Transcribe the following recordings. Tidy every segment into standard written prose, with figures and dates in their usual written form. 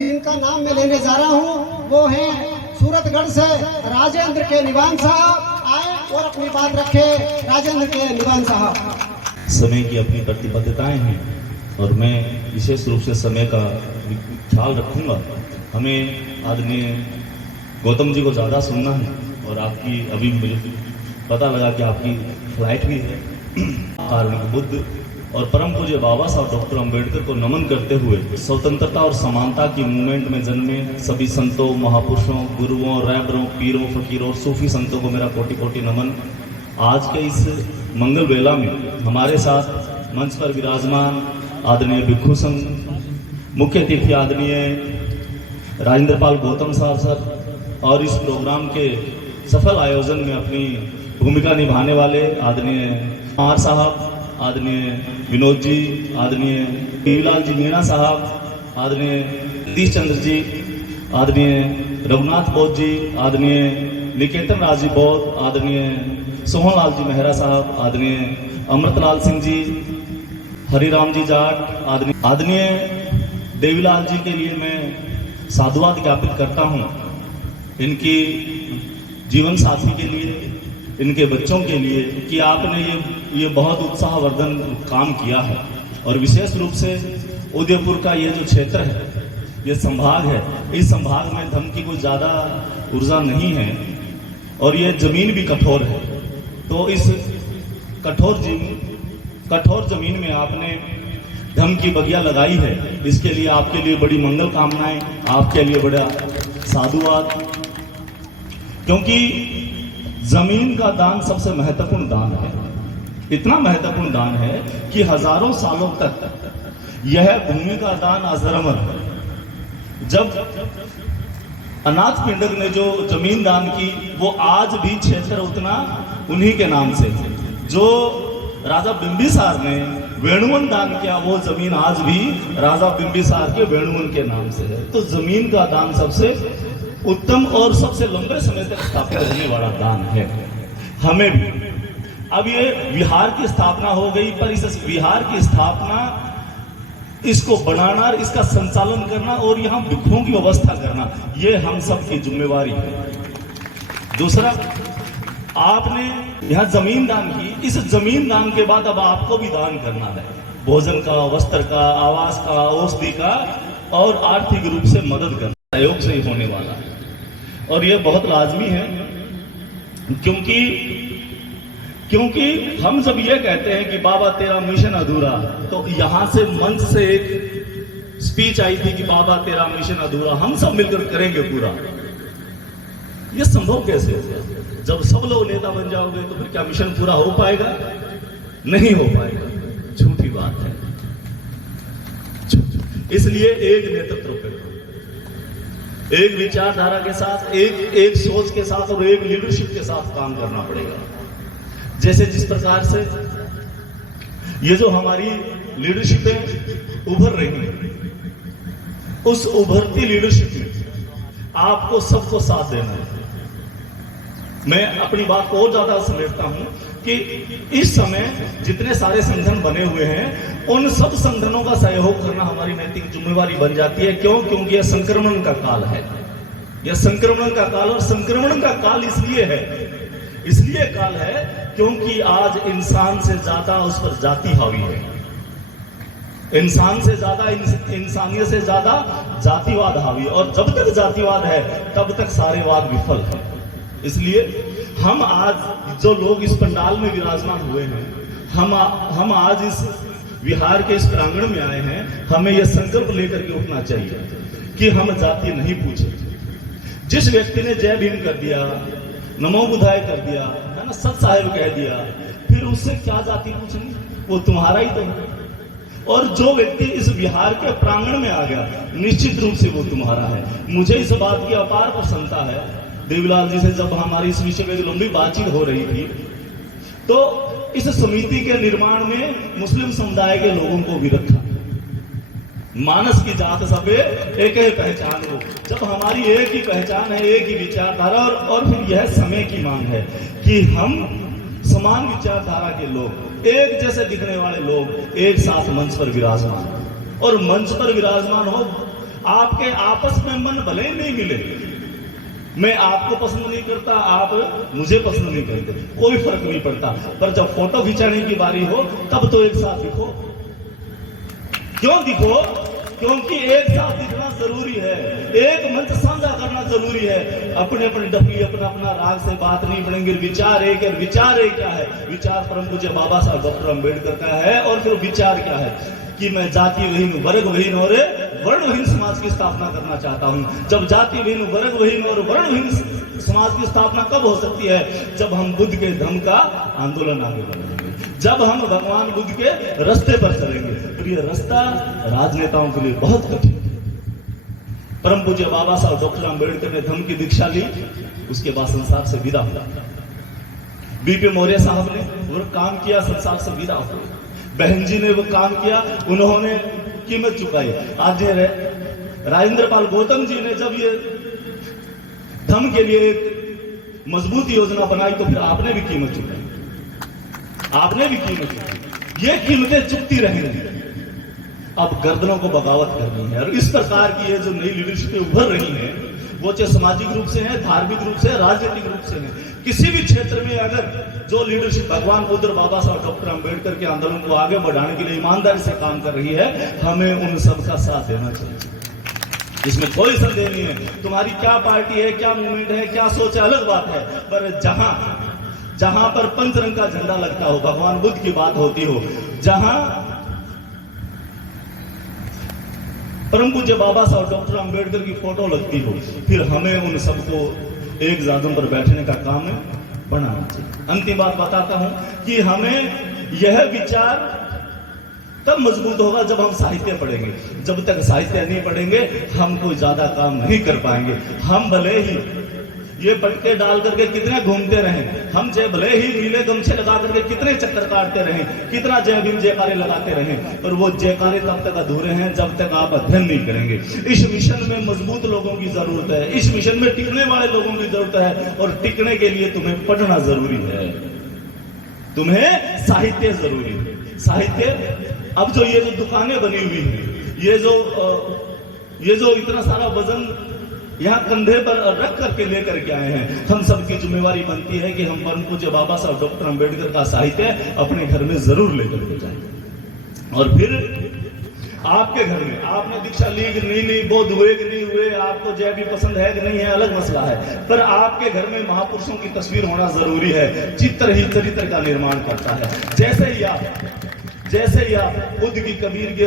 इनका नाम मैं लेने जा रहा हूँ, वो हैं सूरतगढ़ से राजेंद्र के निवान साहब। आए और अपनी बात रखे राजेंद्र के निवान साहब। समय की अपनी प्रतिबद्धताएं हैं और मैं विशेष रूप से समय का ख्याल रखूंगा। हमें आदरणीय गौतम जी को ज़्यादा सुनना है और आपकी अभी मुझे पता लगा कि आपकी फ्लाइट भी है। कार्मिक बुद्ध और परम पूज्य बाबा साहब डॉक्टर अंबेडकर को नमन करते हुए स्वतंत्रता और समानता की मूवमेंट में जन्मे सभी संतों, महापुरुषों, गुरुओं, रहबरों, पीरों, फकीरों और सूफी संतों को मेरा कोटि कोटि नमन। आज के इस मंगल वेला में हमारे साथ मंच पर विराजमान आदरणीय भिक्षु संघ मुख्य अतिथि आदरणीय राजेंद्र पाल गौतम साहब सर और इस प्रोग्राम के सफल आयोजन में अपनी भूमिका निभाने वाले आदरणीय कुमार साहब, आदरणीय विनोद जी, आदरणीय पीलाल जी मीणा साहब, आदरणीय सतीश चंद्र जी, आदरणीय रघुनाथ बौद्ध जी, आदरणीय निकेतन राज जी बौद्ध, आदरणीय सोहनलाल जी मेहरा साहब, आदरणीय अमृतलाल सिंह जी, हरिराम जी जाट, आदरणीय देवीलाल जी के लिए मैं साधुवाद ज्ञापित करता हूँ। इनकी जीवन साथी के लिए, इनके बच्चों के लिए कि आपने ये बहुत उत्साहवर्धन काम किया है। और विशेष रूप से उदयपुर का ये जो क्षेत्र है, ये संभाग है, इस संभाग में धन की कोई ज़्यादा ऊर्जा नहीं है और ये जमीन भी कठोर है। तो इस कठोर जमीन में आपने धम की बगिया लगाई है। इसके लिए आपके लिए बड़ी मंगल कामनाएं, आपके लिए बड़ा साधुवाद। क्योंकि जमीन का दान सबसे महत्वपूर्ण दान है। इतना महत्वपूर्ण दान है कि हजारों सालों तक यह भूमि का दान अजरमर है। जब अनाथ पिंडक ने जो जमीन दान की, वो आज भी क्षेत्र उतना उन्हीं के नाम से। जो राजा बिंबिसार ने वेणुवन दान किया, वो जमीन आज भी राजा बिंबिसार के वेणुवन के नाम से है। तो जमीन का दान सबसे उत्तम और सबसे लंबे समय तक स्थापित रहने वाला दान है। हमें भी अब ये विहार की स्थापना हो गई, पर इस विहार की स्थापना, इसको बनाना, इसका संचालन करना और यहाँ भिक्षुओं की व्यवस्था करना, ये हम सब की जिम्मेवारी है। दूसरा, आपने यहाँ जमीन दान की, इस जमीन दान के बाद अब आपको भी दान करना है। भोजन का, वस्त्र का, आवास का, औषधि का और आर्थिक रूप से मदद करना सहयोग से ही होने वाला है। और यह बहुत लाजमी है क्योंकि हम जब ये कहते हैं कि बाबा तेरा मिशन अधूरा, तो यहां से मंच से एक स्पीच आई थी कि बाबा तेरा मिशन अधूरा, हम सब मिलकर करेंगे पूरा। ये संभव कैसे होगा? जब सब लोग नेता बन जाओगे तो फिर क्या मिशन पूरा हो पाएगा? नहीं हो पाएगा। झूठी बात है। इसलिए एक नेतृत्व पे, एक विचारधारा के साथ, एक सोच के साथ और एक लीडरशिप के साथ काम करना पड़ेगा। जैसे जिस प्रकार से ये जो हमारी लीडरशिप है उभर रही है, उस उभरती लीडरशिप में आपको सबको साथ देना है। मैं अपनी बात को और ज्यादा समेटता हूं कि इस समय जितने सारे संगठन बने हुए हैं, उन सब संगठनों का सहयोग करना हमारी नैतिक जिम्मेवारी बन जाती है। क्यों? क्योंकि यह संक्रमण का काल है। यह संक्रमण का काल, और संक्रमण का काल इसलिए काल है क्योंकि आज इंसान से ज्यादा उस पर जाति हावी है। इंसान से ज्यादा, इंसानियत से ज्यादा जातिवाद हावी है। और जब तक जातिवाद है तब तक सारे वाद विफल है। इसलिए हम आज जो लोग इस पंडाल में विराजमान हुए हैं, हम आज इस विहार के इस प्रांगण में आए हैं। हमें यह संकल्प लेकर के उठना चाहिए कि हम जाति नहीं पूछे। जिस व्यक्ति ने जय भीम कर दिया, नमो बुद्धाय कर दिया, है ना, सत साहिब कह दिया, फिर उससे क्या जाति पूछनी? वो तुम्हारा ही तो है। और जो व्यक्ति इस विहार के प्रांगण में आ गया, निश्चित रूप से वो तुम्हारा है। मुझे इस बात की अपार प्रसन्नता है। देवीलाल जी से जब हमारी इस विषय में लंबी बातचीत हो रही थी, तो इस समिति के निर्माण में मुस्लिम समुदाय के लोगों को भी रखा। मानस की जात सबे एक ही पहचान हो। जब हमारी एक ही पहचान है, एक ही विचारधारा, और फिर यह समय की मांग है कि हम समान विचारधारा के लोग, एक जैसे दिखने वाले लोग एक साथ मंच पर विराजमान, और मंच पर विराजमान हो आपके आपस में मन भले ही नहीं मिले, मैं आपको पसंद नहीं करता, आप मुझे पसंद नहीं करते, कोई फर्क नहीं पड़ता, पर जब फोटो खिंचाने की बारी हो तब तो एक साथ दिखो। क्यों दिखो? क्योंकि एक साथ दिखना जरूरी है, एक मंच साझा करना जरूरी है। अपने अपने डफली अपना अपना राग से बात नहीं बढ़ेंगे। विचार एक है। विचार एक क्या है? विचार परम पूज्य बाबा साहब डॉक्टर अम्बेडकर का है। और फिर विचार क्या है कि मैं जाति विहीन, वर्ग विहीन और वर्णहीन समाज की स्थापना करना चाहता हूं। जब जाति विहीन, वर्ग विहीन और वर्णहीन समाज की स्थापना कब हो सकती है? जब हम बुद्ध के धम्म का आंदोलन आगे बढ़ाएंगे, जब हम भगवान बुद्ध के रास्ते पर चलेंगे। और ये रास्ता राजनेताओं के लिए बहुत कठिन है। परम पूज्य बाबा साहब डॉक्टर अम्बेडकर ने धम्म की दीक्षा ली, उसके बाद संसार से विदा हुआ। बीपी मौर्य साहब ने वो काम किया, संसार से विदा हुए। बहन जी ने वो काम किया, उन्होंने कीमत चुकाई। आज राजेंद्र पाल गौतम जी ने जब ये धम्म के लिए एक मजबूत योजना बनाई तो फिर आपने भी कीमत चुकाई, आपने भी कीमत चुकाई। ये कीमतें चुकती रहेंगी। अब गर्दनों को बगावत करनी है। और इस प्रकार की ये जो नई लीडरशिप उभर रही है, वो चाहे सामाजिक रूप से है, धार्मिक रूप से, राजनीतिक रूप से है, किसी भी क्षेत्र में अगर जो लीडरशिप भगवान बुद्ध और बाबा साहब डॉक्टर अम्बेडकर के आंदोलन को आगे बढ़ाने के लिए ईमानदारी से काम कर रही है, हमें उन सबका साथ देना चाहिए। इसमें कोई संदेह नहीं है। तुम्हारी क्या पार्टी है, क्या मूवमेंट है, क्या सोच है, अलग बात है। पर जहां पर पंचरंग का झंडा लगता हो, भगवान बुद्ध की बात होती हो, जहां परम पूज्य बाबा साहब डॉक्टर अम्बेडकर की फोटो लगती हो, फिर हमें उन सबको एक जादम पर बैठने का काम बनाना चाहिए। अंतिम बात बताता हूं कि हमें यह विचार तब मजबूत होगा जब हम साहित्य पढ़ेंगे। जब तक साहित्य नहीं पढ़ेंगे हम कोई ज्यादा काम नहीं कर पाएंगे। हम भले ही ये पटके डाल करके कितने घूमते रहें, हम भले ही नीले गमछे लगा करके कितने चक्कर काटते रहें, कितना जय भीम जयकारे लगाते रहें, पर वो जयकारे तब तक अधूरे हैं जब तक आप अध्ययन नहीं करेंगे। इस मिशन में मजबूत लोगों की जरूरत है, इस मिशन में टिकने वाले लोगों की जरूरत है। और टिकने के लिए तुम्हें पढ़ना जरूरी है, तुम्हें साहित्य जरूरी है। साहित्य अब जो ये जो दुकानें बनी हुई हैं, ये जो इतना सारा वजन यहाँ कंधे पर रख करके लेकर के आए हैं, हम सबकी जिम्मेवारी बनती है कि हम परम पूज्य बाबा साहब डॉक्टर अम्बेडकर का साहित्य अपने घर में जरूर लेकर के जाएं। और फिर आपके घर में आपने दीक्षा ली कि नहीं, बोध हुए कि नहीं हुए, आपको जय भी पसंद है कि नहीं है, अलग मसला है। पर आपके घर में महापुरुषों की तस्वीर होना जरूरी है। चित्र ही चरित्र का निर्माण करता है। जैसे ही आप बुद्ध की, कबीर की,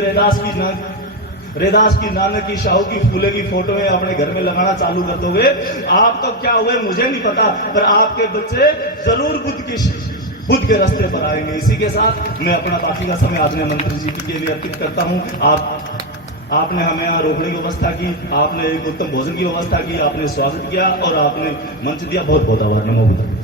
रैदास की, नानक की, शाहू की, फूले की फोटोएं अपने घर में लगाना चालू कर दोगे, आप तो क्या हुए मुझे नहीं पता, पर आपके बच्चे जरूर बुद्ध के रास्ते पर आएंगे। इसी के साथ मैं अपना बाकी का समय आपने मंत्री जी के लिए अर्पित करता हूं। आपने हमें यहाँ रोकने की व्यवस्था की, आपने एक उत्तम भोजन की व्यवस्था की, आपने स्वागत किया और आपने मंच दिया। बहुत बहुत आभार। नमो बुद्धाय।